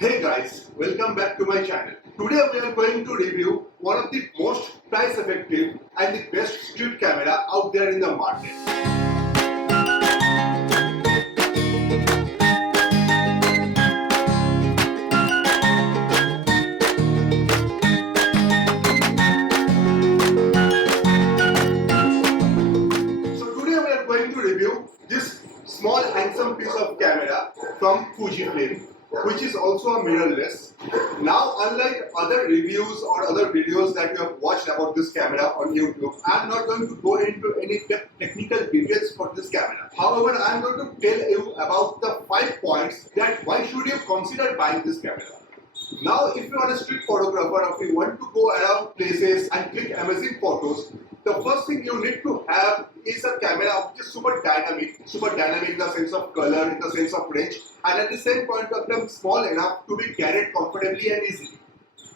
Hey guys, welcome back to my channel. Today we are going to review one of the most price effective and the best street camera out there in the market. So today we are going to review this small handsome piece of camera from FujiFilm, which is also a mirrorless. Now, unlike other reviews or other videos that you have watched about this camera on YouTube, I am not going to go into any technical details for this camera. However, I am going to tell you about the 5 points that why should you consider buying this camera. Now, if you are a street photographer or if you want to go around places and click amazing photos, the first thing you need to have is a camera which is super dynamic in the sense of color, in the sense of range, and at the same point of time small enough to be carried comfortably and easily.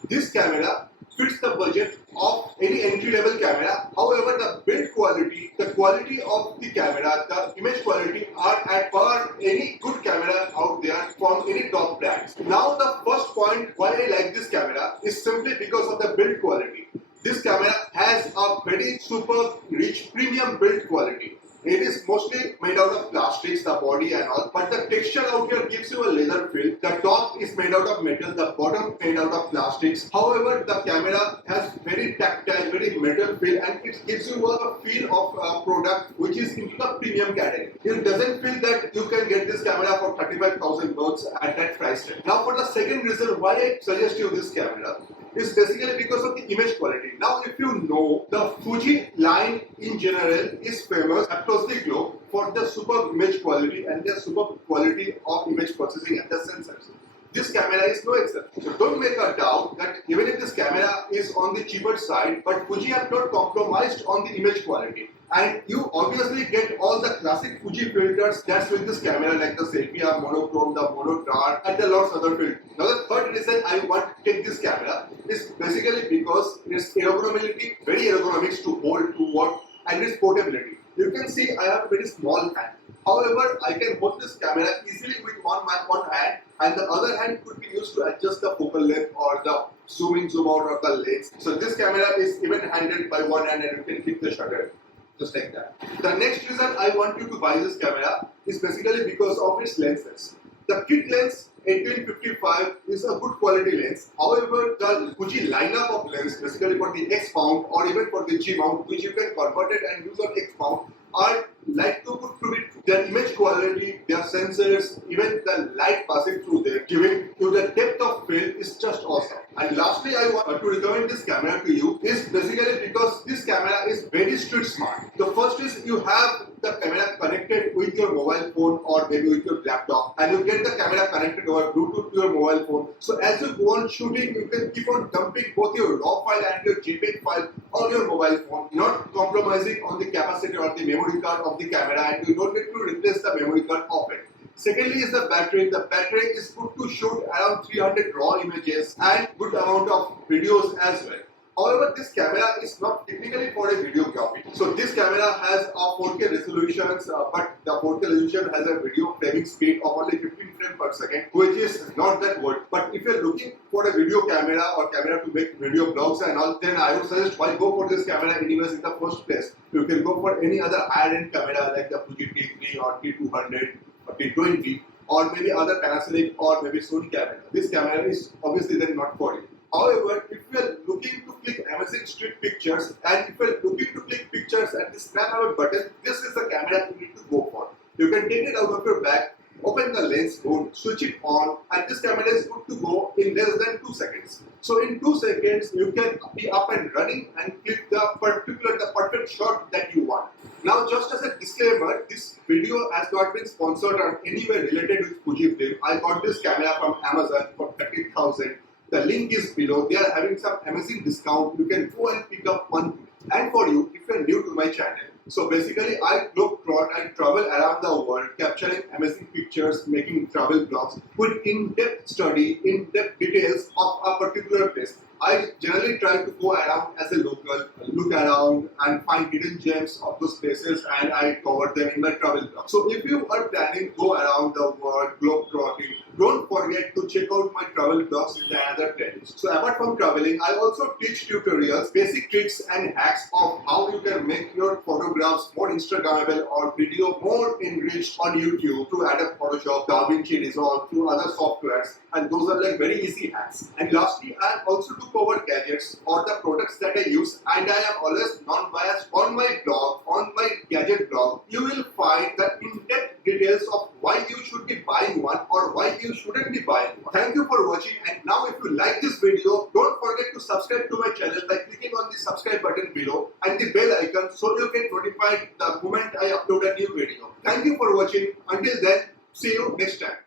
This camera fits the budget of any entry-level camera. However, the build quality, the quality of the camera, the image quality are at par any good camera out there from any top brands. Now, the first point why I like this camera is simply because of the build quality. This camera has a very super rich premium build quality. It is mostly made out of plastics, the body and all, but the texture out here gives you a leather feel. The top is made out of metal, the bottom made out of plastics. However, the camera has very tactile, very metal feel, and it gives you a feel of a product which is into the premium category. It doesn't feel that you can get this camera for 35,000 bucks at that price tag. Now, for the second reason why I suggest you this camera is basically because of the image quality. Now, if you know, the Fuji line in general is famous across the globe for the superb image quality and the superb quality of image processing and the sensors. This camera is no exception. So don't make a doubt that even if this camera is on the cheaper side, but Fuji have not compromised on the image quality. And you obviously get all the classic Fuji filters that's with this camera, like the sepia, monochrome, the mono dark, and the lots of other filters. Now, the third reason I want to take this camera is basically because its ergonomics, very ergonomics to hold, to work, and its portability. You can see I have a very small hand. However, I can hold this camera easily with one hand, and the other hand could be used to adjust the focal length or the zoom in, zoom out of the lens. So this camera is even handled by one hand and you can click the shutter. Just like that. The next reason I want you to buy this camera is basically because of its lenses. The kit lens 1855 is a good quality lens. However, the Fuji lineup of lens, basically for the X mount or even for the G mount, which you can convert it and use on X mount, are like too good to be true. Their image quality, their sensors, even the light passing through there, giving you the depth of field is just awesome. And lastly, I want to recommend this camera to you is basically because this camera is very street smart. The first is you have the camera connected with your mobile phone or maybe with your laptop, and you get the camera connected over Bluetooth to your mobile phone. So as you go on shooting, you can keep on dumping both your RAW file and your JPEG file on your mobile phone, not compromising on the capacity or the memory card of the camera, and you don't need to replace the memory card often. Secondly is the battery. The battery is good to shoot around 300 raw images and good amount of videos as well. However, this camera is not technically for a videography. So this camera has a 4K resolutions, but the 4K resolution has a video framing speed of only 15 frames per second, which is not that good. But if you're looking for a video camera or camera to make video blogs and all, then I would suggest why go for this camera anyways in the first place. You can go for any other higher-end camera like the Fuji T3 or T200 or T20 or maybe other Panasonic or maybe Sony camera. This camera is obviously then not for you. However, if you are looking to click amazing street pictures and if you are looking to click pictures at the snap of a button, this is the camera you need to go for. You can take it out of your bag, open the lens mode, switch it on, and this camera is good to go in less than 2 seconds. So in 2 seconds, you can be up and running and click the perfect shot that you want. Now, just as a disclaimer, this video has not been sponsored or anywhere related with Fujifilm. I got this camera from Amazon for 30,000. The link is below. They are having some amazing discount. You can go and pick up one. And for you, if you are new to my channel, so basically I travel around the world capturing amazing pictures, making travel vlogs with in-depth study, in-depth details of a particular place. I generally try to go around as a local, look around and find hidden gems of those places, and I cover them in my travel blog. So if you are planning to go around the world, globe trotting, don't forget to check out my travel blogs in the other playlist. So apart from traveling, I also teach tutorials, basic tricks and hacks of how you can make your photographs more Instagrammable or video more enriched on YouTube through Adobe Photoshop, DaVinci Resolve, through other softwares, and those are like very easy hacks. And lastly, I also do cover gadgets or the products that I use, and I am always non-biased on my blog, on my gadget blog. You will find the in-depth details of why you should be buying one or why you shouldn't be buying one. Thank you for watching, and now if you like this video, don't forget to subscribe to my channel by clicking on the subscribe button below and the bell icon so you get notified the moment I upload a new video. Thank you for watching. Until then, see you next time.